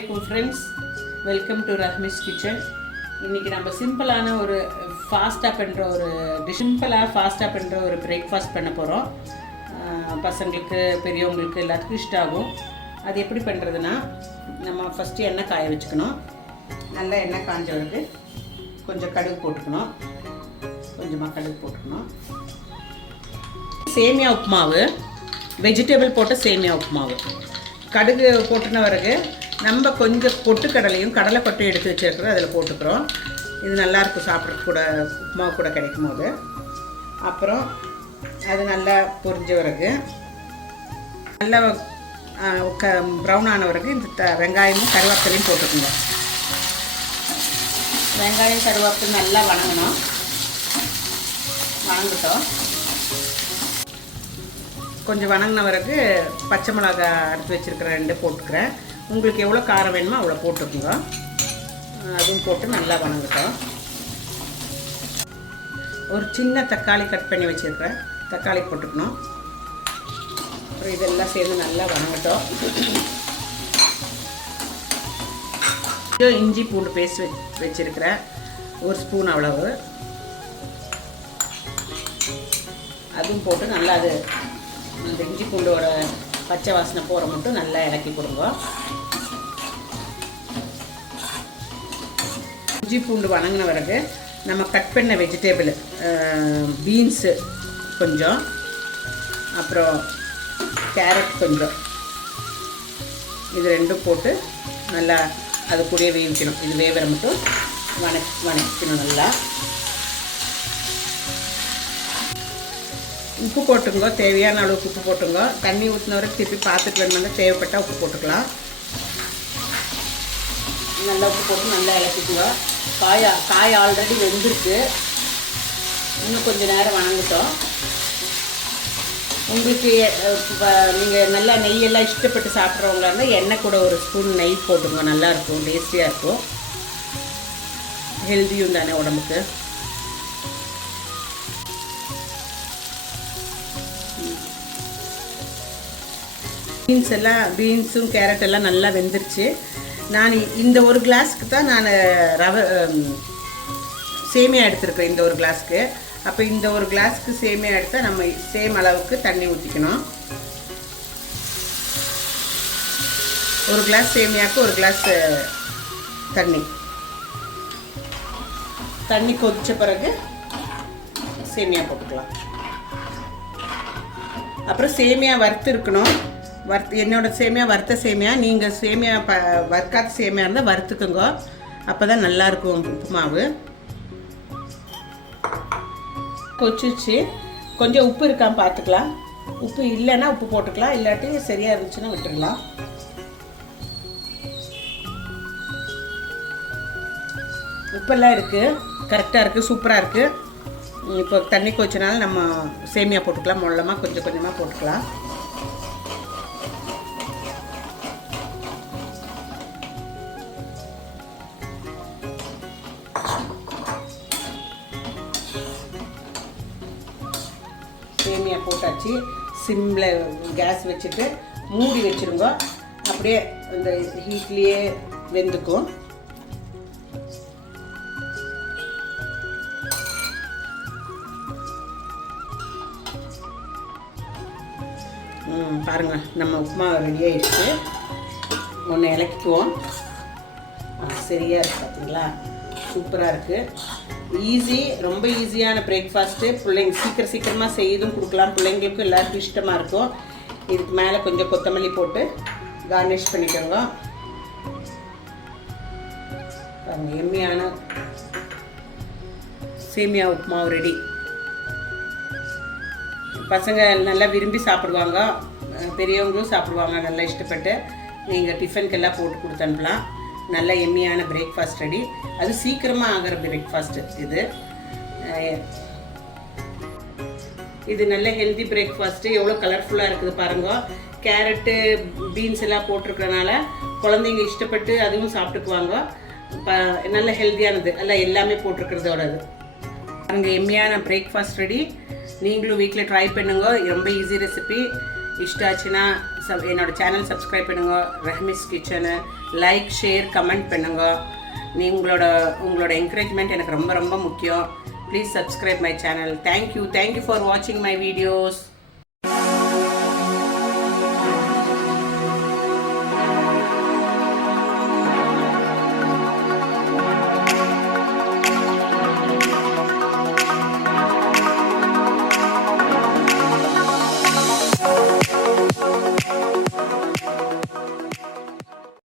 அலைக்கும் friends, welcome to ரஹ்மிஸ் kitchen. இன்றைக்கி நம்ம சிம்பிளான ஒரு ஃபாஸ்ட்டாக பண்ணுற ஒரு பிரேக்ஃபாஸ்ட் பண்ண போகிறோம். பசங்களுக்கு பெரியவங்களுக்கு எல்லாத்துக்கும் இஷ்டம் ஆகும். அது எப்படி பண்ணுறதுன்னா, நம்ம ஃபஸ்ட்டு எண்ணெய் காய வச்சுக்கணும். நல்லா எண்ணெய் காஞ்சவருக்கு கொஞ்சம் கடுகு போட்டுக்கணும். கொஞ்சமாக கடுகு போட்டுக்கணும். சேமியா உப்புமாவு, வெஜிடபிள் போட்ட சேமியா உப்புமாவு. கடுகு போட்டுன பிறகு நம்ம கொஞ்சம் பொட்டுக்கடலையும் கடலை கொட்டையும் எடுத்து வச்சுருக்கிறோம், அதில் போட்டுக்கிறோம். இது நல்லாயிருக்கும் சாப்பிட்றது கூட, உப்புமாவு கூட கிடைக்கும் போது. அப்புறம் அது நல்லா பொரிஞ்ச பிறகு நல்லா ப்ரௌன் ஆன பிறகு இந்த வெங்காயமும் கருவேப்பிலையும் போட்டுக்கோங்க. வெங்காயம் கருவேப்பிலை நல்லா வணங்கட்டும். கொஞ்சம் வணங்கின பிறகு பச்சை மிளகா எடுத்து வச்சுருக்கிறேன், 2 போட்டுக்கிறேன். உங்களுக்கு எவ்வளோ காரம் வேணுமோ அவ்வளோ போட்டுக்கோங்க. அதுவும் போட்டு நல்லா வணங்கட்டும். ஒரு சின்ன தக்காளி கட் பண்ணி வச்சுருக்கிறேன், தக்காளி போட்டுக்கணும். அப்புறம் இதெல்லாம் சேர்ந்து நல்லா வணங்கட்டும். இஞ்சி பூண்டு பேஸ்ட் வச்சுருக்கிறேன், 1 ஸ்பூன் அவ்வளவு. அதுவும் போட்டு நல்லா அது அந்த இஞ்சி பூண்டோட பச்சை வாசனை போகிற மட்டும் நல்லா இறக்கி கொடுங்க. இஞ்சி பூண்டு வணங்கின பிறகு நம்ம கட் பண்ண வெஜிடபிள், பீன்ஸு கொஞ்சம், அப்புறம் கேரட் கொஞ்சம், இது 2 போட்டு நல்லா அது கூடயே வேவிக்கணும். இது வேவரை மட்டும் வணக்கணும். நல்லா உப்பு போட்டுங்க, தேவையான அளவுக்கு உப்பு போட்டுங்க. தண்ணி ஊற்றின வரைக்கும் திருப்பி பார்த்துட்டு வேணுமெண்டா தேவைப்பட்டால் உப்பு போட்டுக்கலாம். நல்லா உப்பு போட்டு நல்லா இலக்கிக்குங்க. காய் ஆல்ரெடி வெந்திருக்கு, இன்னும் கொஞ்சம் நேரம் வணங்கட்டும். உங்களுக்கு நீங்கள் நல்லா நெய்யெல்லாம் இஷ்டப்பட்டு சாப்பிட்றவங்களா இருந்தால் எண்ணெய் கூட 1 ஸ்பூன் நெய் போட்டுங்க. நல்லாயிருக்கும், டேஸ்டியாக இருக்கும், ஹெல்த்தியும் தானே உடம்புக்கு. பீன்ஸும் கேரட் எல்லாம் நல்லா வெந்துருச்சு. நான் இந்த 1 கிளாஸுக்கு தான் நான் சேமியா எடுத்துருக்கேன், இந்த 1 கிளாஸுக்கு. அப்போ இந்த 1 கிளாஸுக்கு சேமியா எடுத்தால் நம்ம சேம் அளவுக்கு தண்ணி ஊற்றிக்கணும். 1 கிளாஸ் சேமியாவுக்கு 1 கிளாஸ் தண்ணி கொதிச்ச பிறகு சேமியா போட்டுக்கலாம். அப்புறம் சேமியா வறுத்து இருக்கணும். என்னோட சேமியா வறுத்த சேமியா. நீங்கள் சேமியா வறுக்காத சேமியா இருந்தால் வறுத்துக்குங்க, அப்போ தான் நல்லாயிருக்கும் உப்புமாவு. கொச்சிச்சு கொஞ்சம் உப்பு இருக்கான்னு பார்த்துக்கலாம். உப்பு இல்லைன்னா உப்பு போட்டுக்கலாம், இல்லாட்டி சரியாக இருந்துச்சுன்னா விட்டுடலாம். உப்பெல்லாம் இருக்குது, கரெக்டாக இருக்குது, சூப்பராக இருக்குது. இப்போ தண்ணி கொச்சினால நம்ம சேமியா போட்டுக்கலாம். மொல்லமாக கொஞ்சம் கொஞ்சமாக போட்டுக்கலாம். சேமியா போட்டாச்சு. சிம்மில் கேஸ் வச்சுட்டு மூடி வச்சுருங்க. அப்படியே அந்த ஹீட்லேயே வெந்துக்கும். பாருங்கள், நம்ம உப்புமா ரெடி ஆகிடுச்சு. ஒன்று இலக்கிக்குவோம். சரியாக இருக்குது, பார்த்தீங்களா? சூப்பராக இருக்குது. ஈஸி, ரொம்ப ஈஸியான பிரேக்ஃபாஸ்ட்டு. பிள்ளைங்க சீக்கிரமாக செய்தும் கொடுக்கலாம். பிள்ளைங்களுக்கும் எல்லாருக்கும் இஷ்டமாக இருக்கும். இதுக்கு மேலே கொஞ்சம் கொத்தமல்லி போட்டு கார்னிஷ் பண்ணிக்கோங்க. பாருங்கள், எம்மியான சேமியா உப்புமாவு ரெடி. பசங்க நல்லா விரும்பி சாப்பிடுவாங்க, பெரியவங்களும் சாப்பிடுவாங்க நல்லா இஷ்டப்பட்டு. நீங்கள் டிஃபனுக்கெல்லாம் போட்டு கொடுத்து அனுப்பலாம். நல்ல எம்மியான பிரேக்ஃபாஸ்ட் ரெடி. அது சீக்கிரமாக ஆகிற பிரேக்ஃபாஸ்ட்டு இது நல்ல ஹெல்தி பிரேக்ஃபாஸ்ட்டு. எவ்வளோ கலர்ஃபுல்லாக இருக்குது பாருங்கள். கேரட்டு பீன்ஸ் எல்லாம் போட்டிருக்கிறனால குழந்தைங்க இஷ்டப்பட்டு அதுவும் சாப்பிட்டுக்குவாங்க. நல்ல ஹெல்த்தியானது, எல்லாமே போட்டிருக்கிறதோடது. பாருங்கள், எம்மியான பிரேக்ஃபாஸ்ட் ரெடி. நீங்களும் வீட்டில் ட்ரை பண்ணுங்க. ரொம்ப ஈஸி ரெசிபி. இஷ்டாச்சுன்னா என்னோடய சேனல் சப்ஸ்கிரைப் பண்ணுங்க. ரஹ்மிஸ் கிச்சனு லைக் ஷேர் கமெண்ட் பண்ணுங்க. உங்களோட என்கரேஜ்மெண்ட் எனக்கு ரொம்ப ரொம்ப முக்கியம். Please subscribe my channel. Thank you for வாட்சிங் மை வீடியோஸ்.